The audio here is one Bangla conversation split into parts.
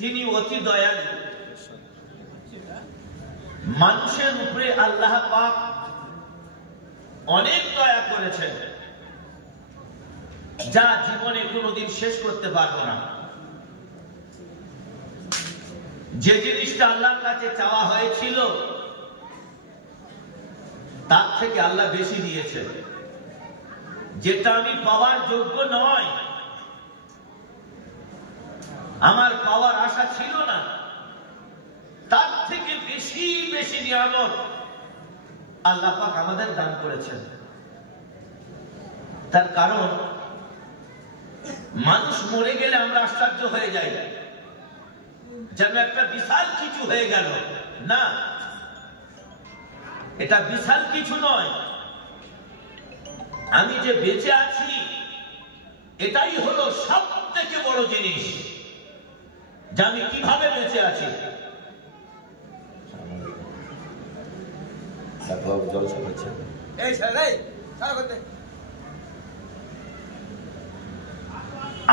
তিনি অতি দয়ালু। মানুষের উপরে আল্লাহ পাক অনেক দয়া করেছেন, যা জীবনে কোনোদিন শেষ করতে পারবো না। যে জিনিসটা আল্লাহর কাছে চাওয়া হয়েছিল তার থেকে আল্লাহ বেশি দিয়েছেন। যেটা আমি পাওয়ার যোগ্য নয়, আমার পাওয়ার আশা ছিল না, তার থেকে বেশি বেশি নিয়ামত আল্লাহ পাক আমাদের দান করেছেন। তার কারণ মানুষ মরে গেলে আমরা আশ্চর্য হয়ে যাই, যেন একটা বিশাল কিছু হয়ে গেল। না, এটা বিশাল কিছু নয়। আমি যে বেঁচে আছি এটাই হলো সব থেকে বড় জিনিস, যে আমি কিভাবে বেঁচে আছি।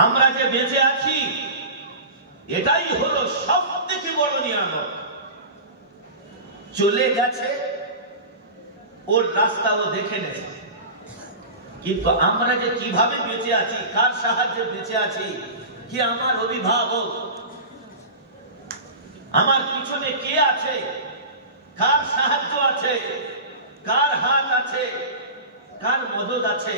আমরা যে বেঁচে আছি এটাই হলো সব থেকে বড় নিয়ামত। চলে গেছে, ওর রাস্তা ও দেখে নেছে, কিন্তু আমরা যে কিভাবে বেঁচে আছি, কার সাহায্যে বেঁচে আছি, কি আমার অভিভাবক, আমার পিছনে কে আছে, কার সাহায্য আছে, কার হাত আছে, কার মদত আছে,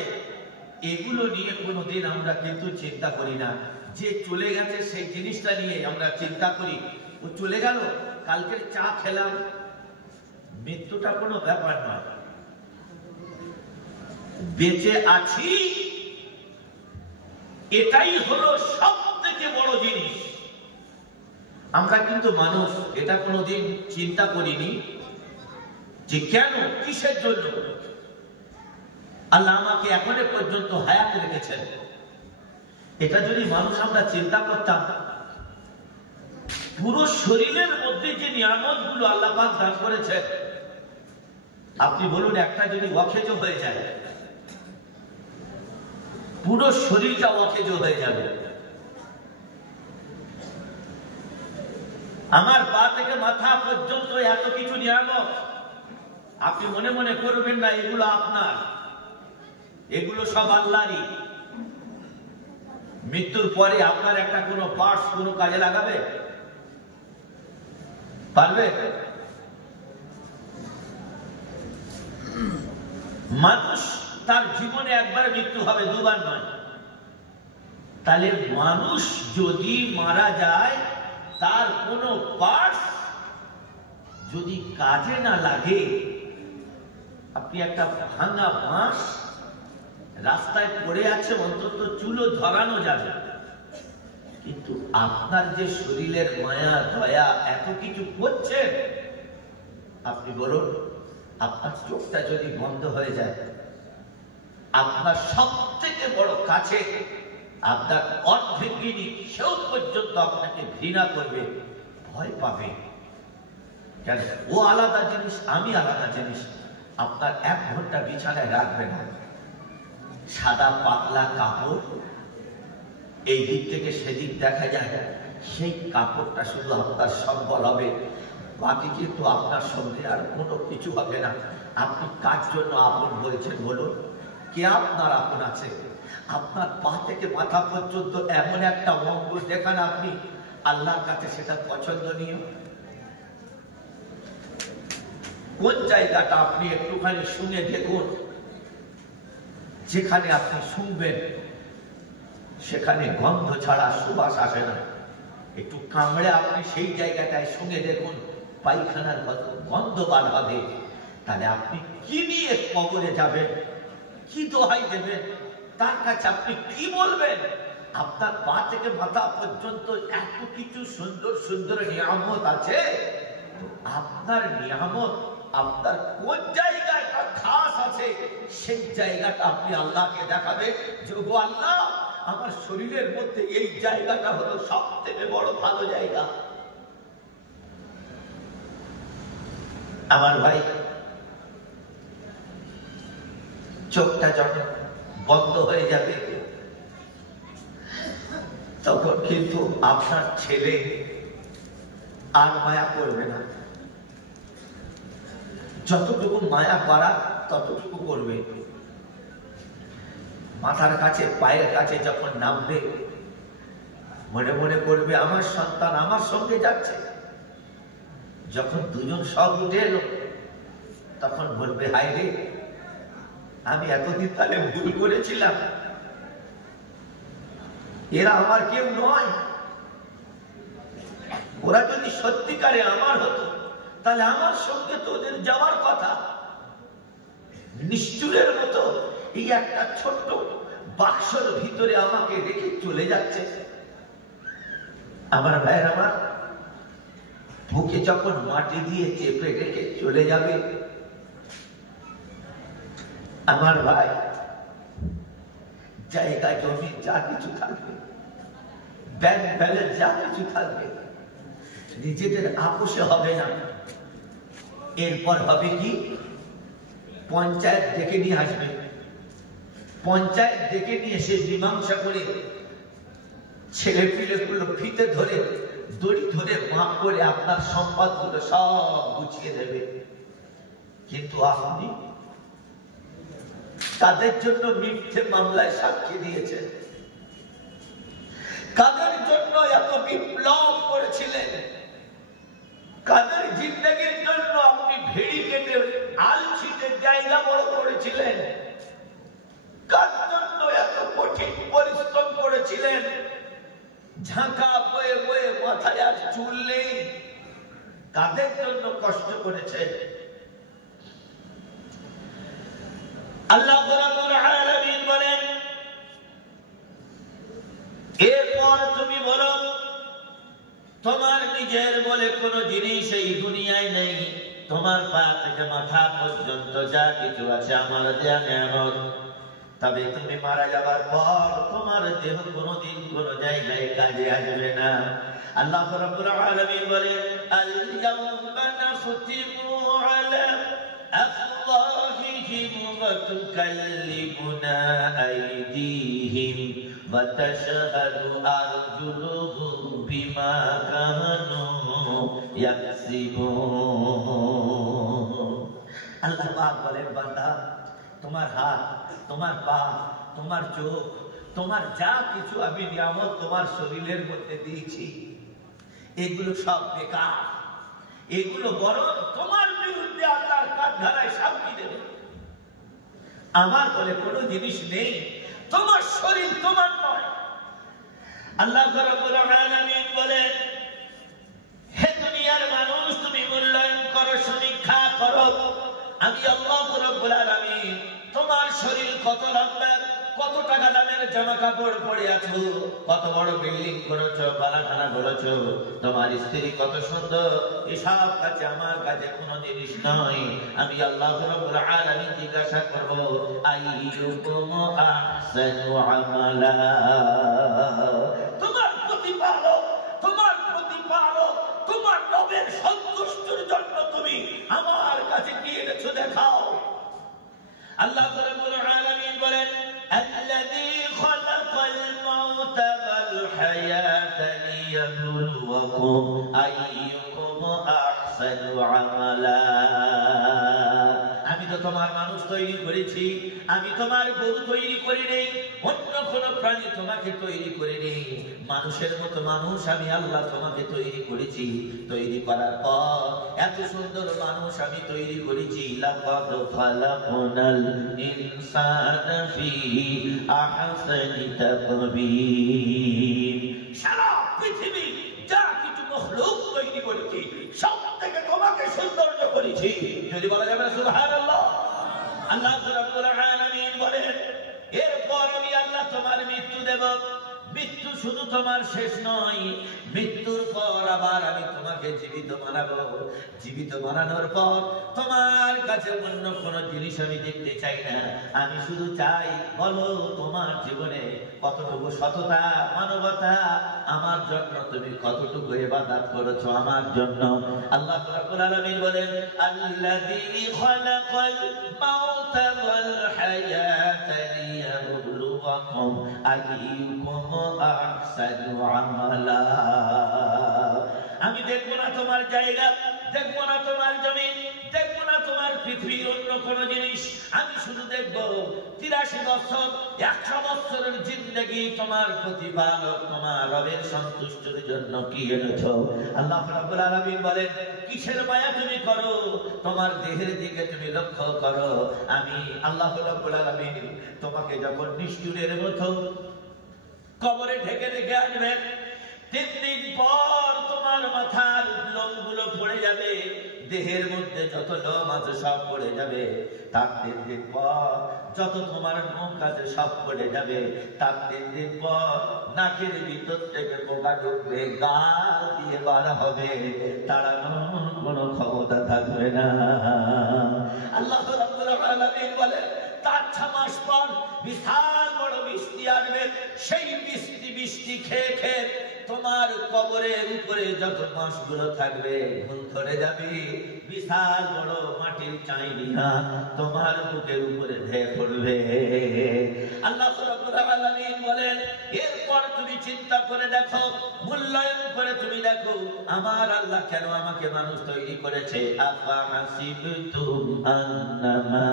এগুলো নিয়ে কোনোদিন আমরা কিন্তু চিন্তা করি না। যে চলে গেছে সেই জিনিসটা নিয়ে আমরা চিন্তা করি। ও চলে গেল, কালকের চা খেলাম, মৃত্যুটা কোনো ব্যাপার নয়। বেঁচে আছি এটাই হলো সব থেকে বড় জিনিস। আমরা কিন্তু মানুষ এটা কোনোদিন চিন্তা করিনি যে কেন, কিসের জন্য আল্লাহ আমাকে এখনো পর্যন্ত হায়াত রেখেছেন। এটা যদি মানুষ আমরা চিন্তা করতাম, পুরো শরীরের মধ্যে যে নিয়ামত গুলো আল্লাহ পাক দান করেছেন, আপনি বলুন একটা যদি অকেজো হয়ে যায়, পুরো শরীরটা অকেজো হয়ে যাবে। আমার পা থেকে মাথা পর্যন্ত এত কিছু নিয়ামত, আপনি মনে মনে করবেন না এগুলো আপনার, এগুলো সব আল্লাহরই। মৃত্যুর পরে আপনার একটা কোনো পার্টস কোনো কাজে লাগাবে? পারবে? মানুষ তার জীবনে একবার মৃত্যু হবে, দুবার নয়। তাহলে মানুষ যদি মারা যায়, তার কোনো পার্টস যদি কাজে না লাগে, আপনি একটা ভাঙা বাঁশ রাস্তায় পড়ে আছে, অন্তত চুলো ধরানো যাবে, কিন্তু আপনার যে শরীরের মায়া দয়া এত কিছু করছে, আপনি বলুন আপনার চোখটা যদি বন্ধ হয়ে যায়, আপনার সব থেকে বড় কাছে আপনার অর্ধেকিনী সেও পর্যন্ত আপনাকে ঘৃণা করবে, ভয় পাবে। কেন? ও আলাদা জিনিস, আমি আলাদা জিনিস। আপনার 1 ঘন্টা বিছানায় রাখবে না, সাদা পাতলা কাপড়, এই দিক থেকে সেদিক দেখা যায়, সেই কাপড়টা শুধু আপনার সম্বল হবে, বাকি কিন্তু আপনার সঙ্গে আর কোনো কিছু হবে না। আপনি কার জন্য আপন বলছেন বলুন? কে আপনার আপন আছে? আপনার পা থেকে মাথা পর্যন্ত এমন একটা অঙ্গ যেখানে আপনি আল্লাহর কাছে সেটা পছন্দনীয়। কোন জায়গাটা আপনি একটুখানি শুনে দেখুন, যেখানে আপনি শুনবেন সেখানে গন্ধ ছাড়া সুবাস আসে না। একটু কামড়ে আপনি সেই জায়গাটায় শুনে দেখুন, পায়খানার গন্ধ বার হবে। তাহলে আপনি কি নিয়ে কবরে যাবেন, কি দোহাই দেবেন, তার কাছে আপনি কি বলবেন? আপনার পা থেকে মাথা পর্যন্ত এত কিছু সুন্দর সুন্দর নিয়ামত আছে, আপনার নিয়ামত আপনার কোন জায়গাটা খাস আছে, সেই জায়গাটা আপনি আল্লাহকে দেখাবেন যে ও আল্লাহ, আমার শরীরের মধ্যে এই জায়গাটা হলো সব থেকে বড় ভালো জায়গা। আমার ভাই, চোখটা যখন বন্ধ হয়ে যাবে, তখন কিন্তু আপনার ছেলে আর মায়া করবে না। যতটুকু মায়া করা ততটুকু করবে। মাথার কাছে পায়ের কাছে যখন নামবে মনে মনে করবে আমার সন্তান আমার সঙ্গে যাচ্ছে। যখন দুজন সব উঠে এলো তখন বলবে হায় রে, আমি এতদিন তাহলে ভুল করেছিলাম, এরা আমার কেউ নয়। ওরা যদি সত্যিকারে আমার হতো তাহলে আমার সঙ্গে তো ওদের যাওয়ার কথা। নিষ্ঠুরের মতো এই একটা ছোট্ট বাক্সর ভিতরে আমাকে রেখে চলে যাচ্ছে। আমার ভাইয়ের, আমার বুকে যখন মাটি দিয়ে চেপে রেখে চলে যাবে, আমার ভাই জায়গা জমি যা কিছু থাকবে, ব্যাংক ব্যালেন্স যা কিছু থাকবে, নিজেদের আপোষে হবে না। এরপর হবে কি, পঞ্চায়েত ডেকে নিয়ে আসবে। পঞ্চায়েত ডেকে নিয়ে সে মীমাংসা করে ছেলে পিলেগুলো ফিতে ধরে দড়ি ধরে মাপ করে আপনার সম্পদগুলো সব গুছিয়ে দেবে। কিন্তু আপনি কাদের জন্য মিথ্যে মামলায় সাক্ষী দিয়েছেন? কাদের জন্য এত বিপ্লব করেছিলেন? কাদের জিন্দেগির জন্য আপনি ভেড়ি কেটে আলছিতে জায়গা বড় করেছিলেন? কার জন্য এত কঠিন পরিশ্রম করেছিলেন? ঝাঁকা বয়ে বয়ে মাথায় আর চুল নেই, কাদের জন্য কষ্ট করেছেন? আল্লাহ রাব্বুল আলামিন বলেন, এরপর তুমি বলো তোমার নিজের বলে কোনো জিনিস এই দুনিয়ায় নেই। তোমার পা থেকে মাথা পর্যন্ত যা কিছু আছে আমার দেয়া নিয়ামত। তবে তুমি মারা যাবার পর তোমার দেহ কোনোদিন কোনো জায়গায় কাজে আসবে না। আল্লাহ রাব্বুল আলামিন বলেন, আল ইয়াওমা নাখতিমু আলা আফওয়াহিহিম ওয়া তুকাল্লিমুনা আইদিহিম ওয়া তাশহাদু আরজুলুহুম বিমা কানু ইয়াকসিবুন। আল্লাহ পাক বলেন, বান্দা তোমার হাত, তোমার পা, তোমার চোখ, তোমার যা কিছু আমি নিয়ামত তোমার শরীরের মধ্যে দিয়েছি, এগুলো সব বেকার। এগুলো বরং তোমার বিরুদ্ধে আল্লাহর কাঠগড়ায় সাক্ষী দেবে। আমার বলে কোনো জিনিস নেই, তোমার শরীর তোমার নয়। আল্লাহ রাব্বুল আলামিন বলেন, হে দুনিয়ার মানুষ, তুমি মূল্যায়ন করো, সমীক্ষা করো। আমি আল্লাহ রাব্বুল আলামিন তোমার শরীর কত লম্বা, কত টাকা দামের জামা কাপড় পরে আছো, কত বড় বিল্ডিং করেছো, বালাখানা করেছো, তোমার স্ত্রী কত সুন্দর, এসব কাছে আমার কাছে কোনো জিনিস নয়। আমি আল্লাহ রাব্বুল আলামিন জিজ্ঞাসা করব, আইয়ুকুম আহসানু আমালা। তোমার প্রতিপালক, তোমার প্রতিপালক, তোমার রবের সন্তুষ্টির জন্য তুমি আমার কাছে কি এনেছো দেখাও। আল্লাহ রাব্বুল আলামিন বলেন, আল্লাযী খালাকাল মাউতা ওয়াল হায়াতা লিয়াবলুয়াকুম আইয়ুকুম আহসানু আমালা। আমি তো তোমার মানুষ তৈরি করেছি, আমি তোমার গরু তৈরি করি নেই, অন্য কোন প্রাণী তোমাকে তৈরি করে নেই। মানুষের মতো মানুষ আমি আল্লাহ তোমাকে তৈরি করেছি। তৈরি করার পর এত সুন্দর মানুষ আমি তৈরি করেছি। লাকাদ খালাকনাল ইনসানা ফি আহসানি তাকবীর। সারা পৃথিবী যা কিছু মখলুক তৈরি করেছি সব থেকে তোমাকে সৌন্দর্য করেছি। যদি বলা যাবে সুবহানাল্লাহ। আল্লাহ রাব্বুল আলামিন বলেন, এরপর আমি আল্লাহ তোমার মৃত্যু দেব। মৃত্যু শুধু তোমার শেষ নয়, মৃত্যুর পর আবার আমি তোমাকে জীবিত বানাবো। জীবিত বানানোর পর তোমার কাছে অন্য কোনো জিনিস আমি দেখতে চাই না। আমি শুধু চাই, বলো তোমার জীবনে কতটুকু সততা, মানবতা, আমার জন্য তুমি কতটুকু ইবাদত করেছো আমার জন্য। আল্লাহ রাব্বুল আলামিন বলেন, আল্লাযী খালাকাল মাউতা ওয়াল হায়াতা লিয়াবলুয়াকুম রাব্বাকুম আইয়ুকুম আহসানু আমালা। আমি দেখবো না তোমার জায়গা, দেখবো না তোমার জমি, দেখবো না তোমার পৃথিবীর অন্য কোন জিনিস, আমি শুধু দেখবো 83 বছর 100 বছরের জিন্দেগি তোমার প্রতিপালক তোমার রবের সন্তুষ্টির জন্য কি এনেছো। আল্লাহ রাব্বুল আলামিন বলেন, কিসের মায়া তুমি করো, তোমার দেহের দিকে তুমি লক্ষ্য করো। আমি আল্লাহ রাব্বুল আলামিন তোমাকে যখন নিষ্ঠুরের মতো কবরে ঢেকে রেখে আসবেন, 3 দিন পর তোমার মাথার লোমগুলো পড়ে যাবে, দেহের মধ্যে যত লোম আছে সব পড়ে যাবে। তার 3 দিন পর যত তোমার নখ আছে সব পড়ে যাবে। তার 3 দিন পর নাকের ভিতর থেকে পোকা ঢুকবে, গাল দিয়ে বার হবে, তাড়ানোর কোনো ক্ষমতা থাকবে না। আল্লাহ রাব্বুল আলামিন বলেন, তার 6 মাস পর বিশাল বড় বৃষ্টি আসবে। সেই বৃষ্টি খেয়ে খেয়ে তোমার কবরের উপরে যত মাছগুলো থাকবে ঘুম ধরে যাবে। বিশাল বড় মাটির চাইনিয়া তোমার বুকের উপরে ধেয়ে পড়বে। আল্লাহ রাব্বুল আলামিন বলেন, এরপর তুমি চিন্তা করে দেখো, মূল্যায়ন করে তুমি দেখো, আমার আল্লাহ কেন আমাকে মানুষ তৈরি করেছে। আফা হাসিবতুম আন্নামা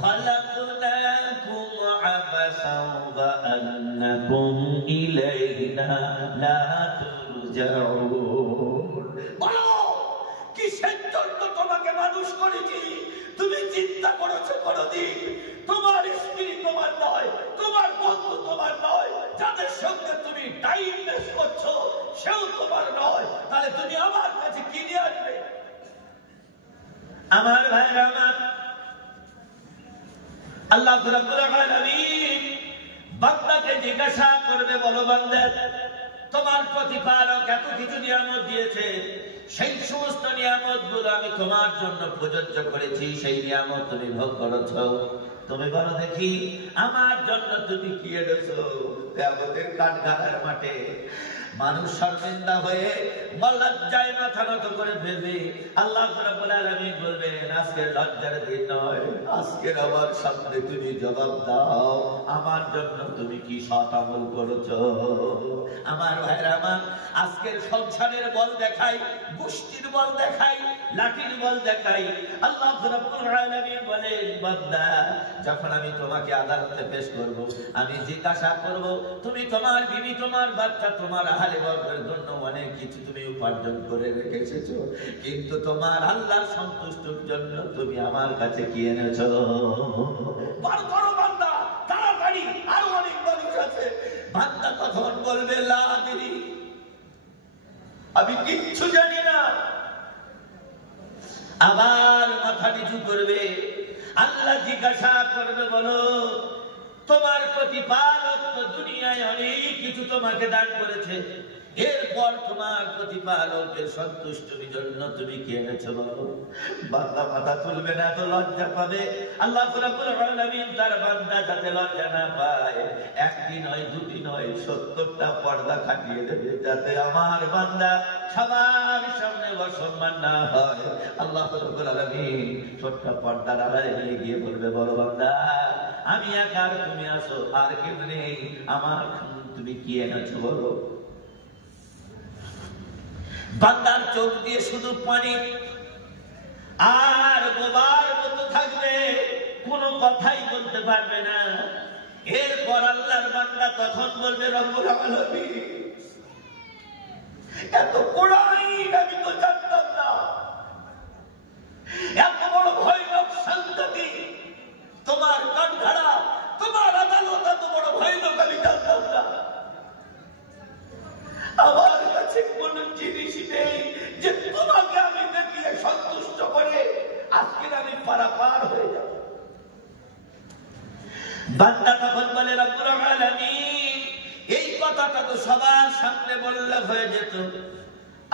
খালাকনাকুম আবাসাও ওয়া আন্নাকুম ইলাইনা লা তুরজাউন। বলো, কিসের জন্য তোমাকে মানুষ করেছি? তুমি চিন্তা করেছো কোনদিন? তোমার স্ত্রী তোমার নয়, তোমার বন্ধু তোমার নয়, যাদের সঙ্গে তুমি টাইম ওয়েস্ট করছো সেও তোমার নয়, তাহলে তুমি আমার কাছে কি নিয়ে আসবে? আমার ভাইরা আমার, আল্লাহ রাব্বুল আলামিন বান্দাকে জিজ্ঞাসা করবে, বলো বান্দা, তোমার প্রতিপালক এত কিছু নিয়ামত দিয়েছে, সেই সমস্ত নিয়ামত গুলো আমি তোমার জন্য প্রযোজ্য করেছি, সেই নিয়ামত তুমি ভোগ করেছো। তুমি বলো দেখি, আমার জন্য তুমি কি এনেছো? কিয়ামতের কাঠগড়ার মাঠে মানুষ শর্মিন্দা হয়ে লজ্জায় মাথা নত করে ফেলবে। আল্লাহ রাব্বুল আলামিন বলবেন, আজকের লজ্জার দিন নয়, আজকের আমার সামনে তুমি জবাব দাও, আমার জন্য তুমি কি সৎ আমল করেছো। আমার ভাইরা আমার, আজকের সংসারের বল দেখাই, গোষ্ঠীর বল দেখাই, লাঠির বল দেখাই। আল্লাহ রাব্বুল আলামিন বলেন, বান্দা, যখন আমি তোমাকে আদালতে পেশ করব, আমি জিজ্ঞাসা করব, তুমি তোমার বিবি, তোমার বাচ্চা, তোমার আহলে বর্গের জন্য অনেক কিছু তুমি উপার্জন করে রেখে এসেছো, কিন্তু তোমার আল্লাহর সন্তুষ্টির জন্য তুমি আমার কাছে কি এনেছো? বার করো বান্দা, তাড়াতাড়ি, আরো অনেক মানুষ আছে। বান্দা তখন বলবে, লা আদরি, আমি কিচ্ছু জানি না। আবার মাথা নিচু করবে। আল্লাহ জিজ্ঞাসা করবে, বলো, তোমার প্রতিপালক তো দুনিয়ায় অনেক কিছু তোমাকে দান করেছে, এরপর তোমার প্রতিপালকের সন্তুষ্টির জন্য তুমি কি এনেছো বলো? বান্দা মাথা তুলবে না, তো লজ্জা পাবে। আল্লাহ রাব্বুল আলামিন তার বান্দা যাতে লজ্জা না পায়, একটি নয়, দুটি নয়, 70টা পর্দা খাটিয়ে দেবে, যাতে আমার বান্দা সবার সামনে অসম্মান না হয়। আল্লাহ রাব্বুল আলামিন 70টা পর্দার আড়ালে নিয়ে গিয়ে বলবে, বলো বান্দা, আমি একা, আর তুমি আসো, আর কেউ নেই, আমার তুমি কি এনেছো বলো? বান্দার চোখ দিয়ে শুধু পানি আর গোবার মতো থাকবে, কোনো কথাই বলতে পারবে না। এরপর আল্লাহর বান্দা তখন বলবে, রব্বুল আলামিন, এত কোরআন আমি তো জানতাম না, এত বড় ভয়ানক শান্তি তোমার কাঠগড়া, তোমার আদালত এত বড় ভয়ানক আমি জানতাম না। আমার কাছে কোন জিনিস নেই যে তোমাকে আমি দেখিয়ে সন্তুষ্ট করে আজকে আমি পারাপার হয়ে যাব। বান্দা তখন বলে, রব্বুল আলামিন, এই কথাটা তো সবার সামনে বললে হয়ে যেত।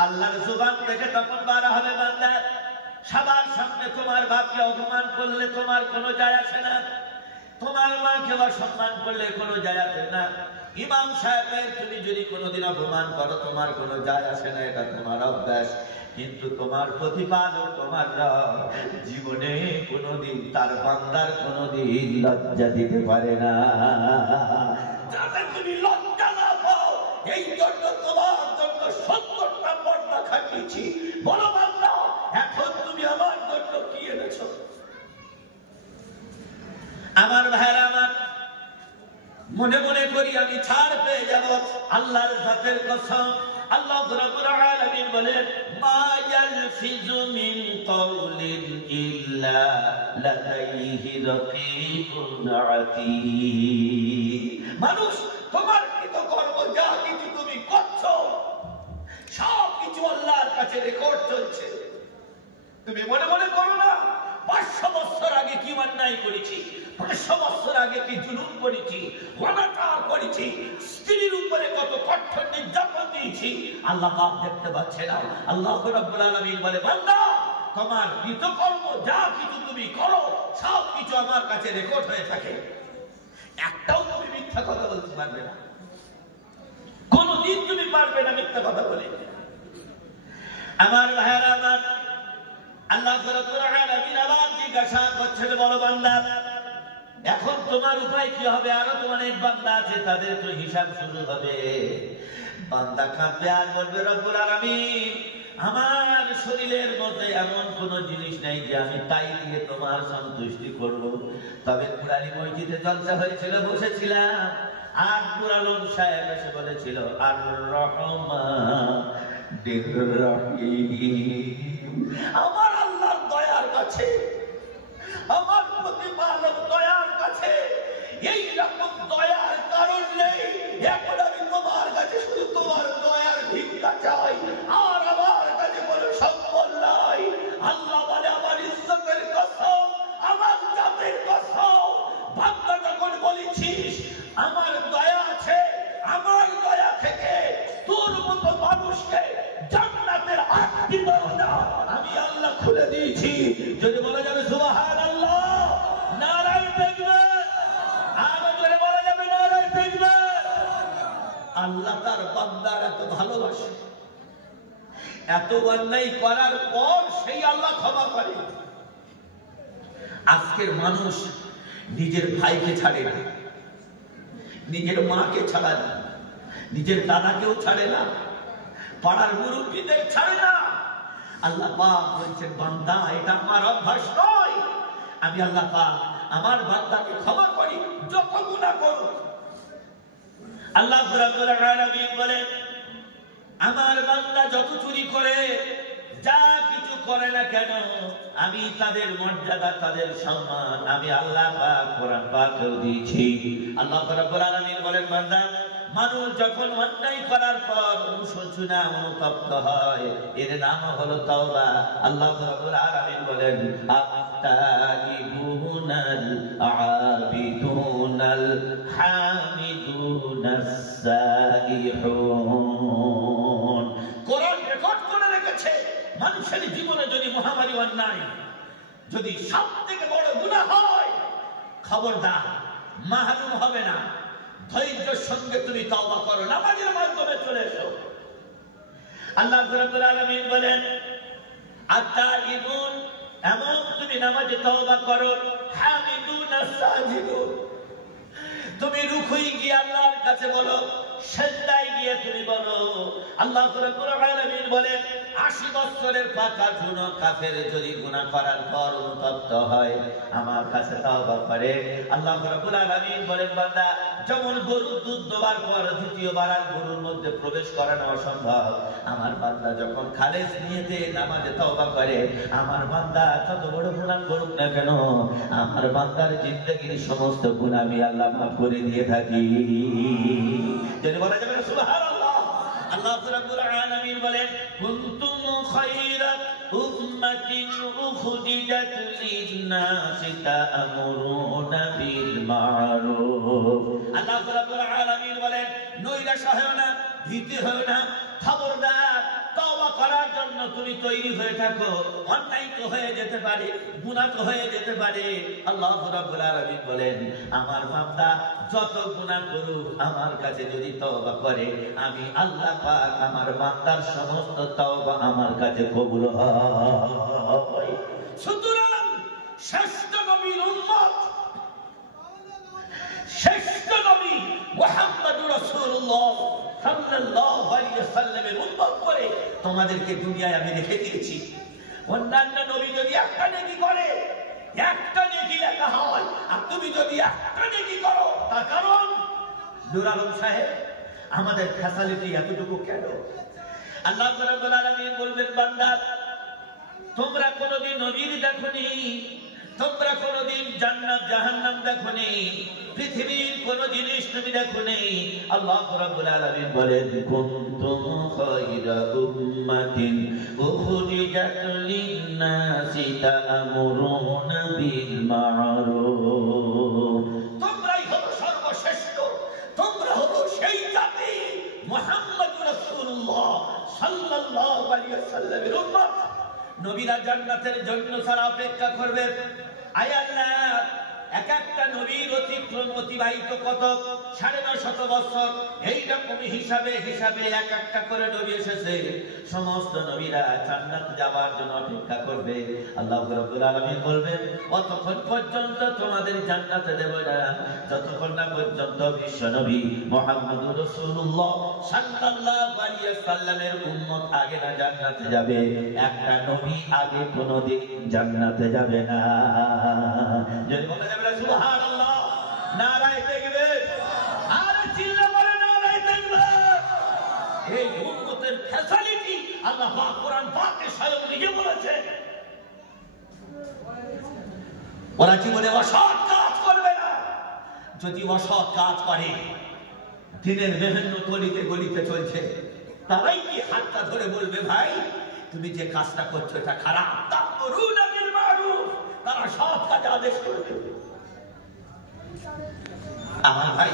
আল্লাহর জবান থেকে তখন বার হবে, বান্দা, সবার সামনে তোমার বাপকে অপমান করলে তোমার কোনো যায় আসে না, তোমার মাকে অসম্মান করলে কোনো যায় আসে না, ইমাম সাহেবের তুমি যদি কোনোদিন অপমান করো তোমার কোনো যায় আসে না, এটা তোমার অভ্যাস। কিন্তু তোমার প্রতিপালক, তোমার রব, জীবনে কোনোদিন তার বান্দার কোনোদিন লজ্জা দিতে পারে না। লজ্জা না পাও, এই জন্য তোমার জন্য 70টা পর্দা খাটিয়েছি। বলো বান্দা, এখন তুমি আমার জন্য কি এনেছো? আমার ভাইরা আমার, মনে মনে করি আমি ছাড় পেয়ে যাব। আল্লাহর জাতের কসম, আল্লাহ রাব্বুল আলামিন বলেন, মা ইয়ালফিজু মিন কাওলিন ইল্লা লাদাইহি রাকীবুন আতীদ। মানুষ, তোমার কৃতকর্ম যা কিছু তুমি করছো সব কিছু আল্লাহর কাছে রেকর্ড চলছে। তুমি মনে মনে করো না 500 বছর আগে কি অন্যায় করেছি, 500 বছর আগে কি জুলুম করেছি, অনাচার করেছি, স্ত্রীর উপরে কত কঠোর নির্যাতন দিয়েছি, আল্লাহ পাক দেখতে পাচ্ছে না। আল্লাহ রাব্বুল আলামিন বলে, বান্দা, তোমার কৃতকর্ম যা কিছু তুমি করো সব কিছু আমার কাছে রেকর্ড হয়ে থাকে। একটাও তুমি মিথ্যা কথা বলতে পারবে না, কোনদিন তুমি পারবে না মিথ্যা কথা বলে। আমার ভাইয়েরা আমার, আল্লাহ রাব্বুল আলামিন আবার জিজ্ঞাসা করছেন, বলো বান্দা, এখন তোমার উপায় কি হবে? আরো তোমার অনেক বান্দা আছে, তাদের তো হিসাব শুরু হবে। বান্দা কাঁদবে আর বলবে, রব্বুল আলামিন, আমার শরীরের মধ্যে এমন কোন জিনিস নাই যে আমি তাই দিয়ে তোমার সন্তুষ্টি করব। তবে কুরানি মসজিদে জলসা হয়েছিল, বসেছিলাম, আর আব্দুল আলম সাহেব এসে বলেছিল, আর রহমান আমার আল্লাহর দয়ার কাছে, আমার প্রতিপালক দয়ার কাছে এই রকম দয়ার কারণ নেই। এখন আমি তোমার কাছে শুধু তোমার দয়ার ভিক্ষা চাই, আর আমার কাছে কোনো সম্বল নাই। আল্লাহ বলে, আমার ইজ্জতের কসম, আমার জাতের কসম, বান্দা যখন বলেছিস আমার দয়া আছে, আমার দয়া থেকে তোর মতো মানুষকে জান্নাতের আটটি দরজা আমি আল্লাহ খুলে দিয়েছি। যদি বলা যাবে সুবহানাল্লাহ, নারায়ে তাকবীর, আরো জোরে বলা যাবে নারায়ে তাকবীর। আল্লাহ তার বান্দার এত ভালোবাসে, এত অন্যায় করার পর সেই আল্লাহ ক্ষমা করে। আজকের মানুষ নিজের ভাইকে ছাড়ে না, নিজের মাকে ছাড়ে না, নিজের দাদাকেও ছাড়ে না, পাড়ার মুরব্বীদের ছাড়ে না। আল্লাহ পাক বলছেন, বান্দা, এটা আমার অভ্যাস নয়। আমি আল্লাহ পাক আমার বান্দাকে ক্ষমা করি যত গুনাহ করুক। আল্লাহ রাব্বুল আলামিন বলেন, আমার বান্দা যত চুরি করে, যা কিছু করে না কেন, আমি তাদের মর্যাদা, তাদের সম্মান আমি আল্লাহ পাক কোরআন পাকেও দিয়েছি। আল্লাহ রাব্বুল আলামিন বলেন, বান্দা, মানুষ যখন অন্যায় করার পর অনুশোচনা অনুতপ্ত হয়, এর নাম হলো তাওবা। আল্লাহ রাব্বুল আলামিন বলেন, আত-তাইবুনাল আবিদুনাল হামিদুনাস সাইহুন। কোরআন রেকর্ড করে রেখেছে, মানুষের জীবনে যদি মহামারী অন্যায়, যদি সবথেকে বড় গুনাহ হয়, খবরদার, মাহরুম হবে না। ধৈর্যের সঙ্গে তুমি তওবা করো, নামাজের মাধ্যমে চলে এসো। আল্লাহ রাব্বুল আলামিন বলেন, আত-তাইবুন, এমন তুমি নামাজে তওবা করো, হামিদুনাস সাজিদুন, তুমি রুকুই গিয়ে আল্লাহর কাছে বলো, সেজদায় গিয়ে তুমি বলো। আল্লাহ রাব্বুল আলামিন বলেন, 80 বছরের পাকা ঝুনো কাফের যদি গুনাহ করার পর অনুতপ্ত হয়, আমার কাছে তওবা করে, আল্লাহ রাব্বুল আলামিন বলেন, বান্দা, যেমন গরুর দুধ দেওয়ার পর দ্বিতীয়বার আর গরুর মধ্যে প্রবেশ করানো অসম্ভব, আমার বান্দা যখন খালেস নিয়েতে নামাজে তওবা করে, আমার বান্দা যত বড় গুনাহ করুক না কেন, আমার বান্দার জিন্দেগীর সমস্ত গুনাহ আমি আল্লাহ মাফ করে দিয়ে থাকি। যদি বলা যাবে না সুবহানাল্লাহ। আল্লাহ রাব্বুল আলামিন বলেন, কুনতুম খায়রা উম্মাতিন উখরিজাত লিন-নাসি তা'মুরুনা বিল মা'রুফ। আল্লাহ রাব্বুল আলামিন বলেন, নৈরাশ হয় না, ভীতি হয় না, খবরদার, তওবা করার জন্য তুমি তৈরি হয়ে থাকো। অন্যায় তো হয়ে যেতে পারে, গুনাহ তো হয়ে যেতে পারে। আল্লাহ রাব্বুল আলামিন বলেন, আমার বান্দা যত গুনাহ করুক, আমার কাছে যদি তওবা করে, আমি আল্লাহ পাক আমার বান্দার সমস্ত তওবা আমার কাছে কবুল হয়। সুতরাং শ্রেষ্ঠ নবীর উম্মত, শ্রেষ্ঠ নবী মুহাম্মদুর রাসূলুল্লাহ সাল্লাল্লাহু আলাইহি ওয়াসাল্লামের উম্মত করে তোমাদেরকে দুনিয়ায় আমি রেখে দিয়েছি। অন্যান্য নবী যদি একটা নেকি করে একটা নেকি লেখা হয়, আর তুমি যদি একটা নেকি করো, তার কারণ নূর আলম সাহেব আমাদের ফ্যাসিলিটি এতটুকু কেন? আল্লাহ রাব্বুল আলামিন বলবেন, বান্দা তোমরা কোনদিন নবীর দেখোনি, তোমরা কোনদিন জান্নাত জাহান্নাম দেখোনি, পৃথিবীর কোন জিনিস তুমি দেখোনি। আল্লাহ রাব্বুল আলামিন বলেন, কুনতুম খায়রা উম্মাতিন উখরিজাত লিন-নাসি তা'মুরুনা বিল মা'রুফ। তোমরাই হলো সর্বশ্রেষ্ঠ, তোমরা হলো সেই জাতি মুহাম্মদুর রাসূলুল্লাহ সাল্লাল্লাহু আলাইহি ওয়াসাল্লামের উম্মত। নবীরা জান্নাতের জন্য সারা অপেক্ষা করবে। আয় আল্লাহ, এক একটা নবীর অতিবাহিত কত 950 বছর, এইরকম হিসাবে হিসাবে এক একটা করে নবী এসেছে। সমস্ত নবীরা জান্নাত যাওয়ার জন্য অপেক্ষা করবে। আল্লাহ রাব্বুল আলামিন বলবেন, অতক্ষণ পর্যন্ত তোমাদের জান্নাতে দেব না যতক্ষণ না পর্যন্ত বিশ্ব নবী মুহাম্মদুর রাসূলুল্লাহ সাল্লাল্লাহু আলাইহি ওয়াসাল্লামের উম্মত আগে না জান্নাতে যাবে। একটা নবী আগে কোনদিন জান্নাতে যাবে না। যদি বলা যাবে না সুবহানাল্লাহ, নারায়ে তাকবীর, আর চিল্লা বলে নারায়ে তাকবীর। এই উম্মতের ফ্যাসিলিটি আল্লাহ পাক কোরআন পাকে স্বয়ং নিজে বলেছে। ওরা কি বলে অসৎ কাজ করবে না? যদি অসৎ কাজ করে, দিনের বিভিন্ন গলিতে গলিতে চলছে, তারাই কি হাতটা ধরে বলবে, ভাই তুমি যে কাজটা করছো এটা খারাপ, তা'মুরুনা বিল মা'রুফ, তারা সৎ কাজে আদেশ করবে। আমার ভাই,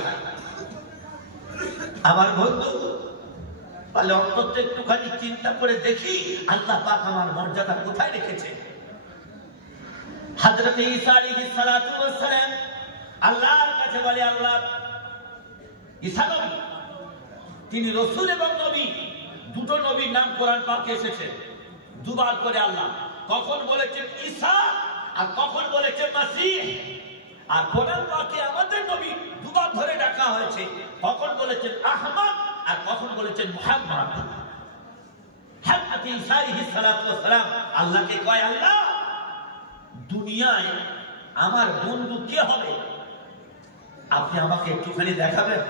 আমার বন্ধু, তাহলে অন্তত একটুখানি চিন্তা করে দেখি আল্লাহ পাক আমার মর্যাদা কোথায় রেখেছে। হযরত ঈসা আলাইহিস সালাতু ওয়াস সালাম আল্লাহর কাছে বলে, আল্লাহ, ঈসা নবী, তিনি রাসূল এবং নবী, দুটো নবীর নাম কোরআন পাকে এসেছে দুবার করে। আল্লাহ কখন বলেছেন ঈসা আর কখন বলেছেন মাসীহ। আর কোরআন পাকে আমাদের নবী দুবার ধরে ডাকা হয়েছে, কখন বলেছেন আহমদ আর কখন বলেছেন মুহাম্মদ। হযরত ঈসা আলাইহিস সালাতু ওয়াস সালাম আল্লাহকে কয়, আল্লাহ, দুনিয়ায় আমার বন্ধু কে হবে? আপনি আমাকে একটুখানি দেখাবেন।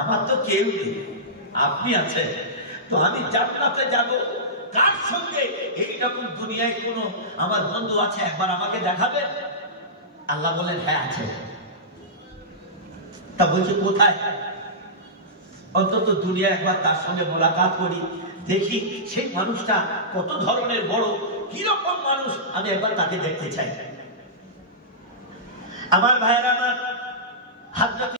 আমার তো কেউ নেই, আপনি আছেন, তো আমি জান্নাতে যাব কার সঙ্গে? এইরকম দুনিয়ায় কোন আমার বন্ধু আছে? একবার আমাকে দেখাবেন। আল্লাহ বলেন, হ্যাঁ আছে। তা বলছে কোথায়? অন্তত দুনিয়া একবার তার সঙ্গে মোলাকাত করি, দেখি সেই মানুষটা কত ধরনের বড়, কিরকম মানুষ, আমি একবার তাকে দেখতে চাই। আমার ভাইয়েরা, আমার হযরত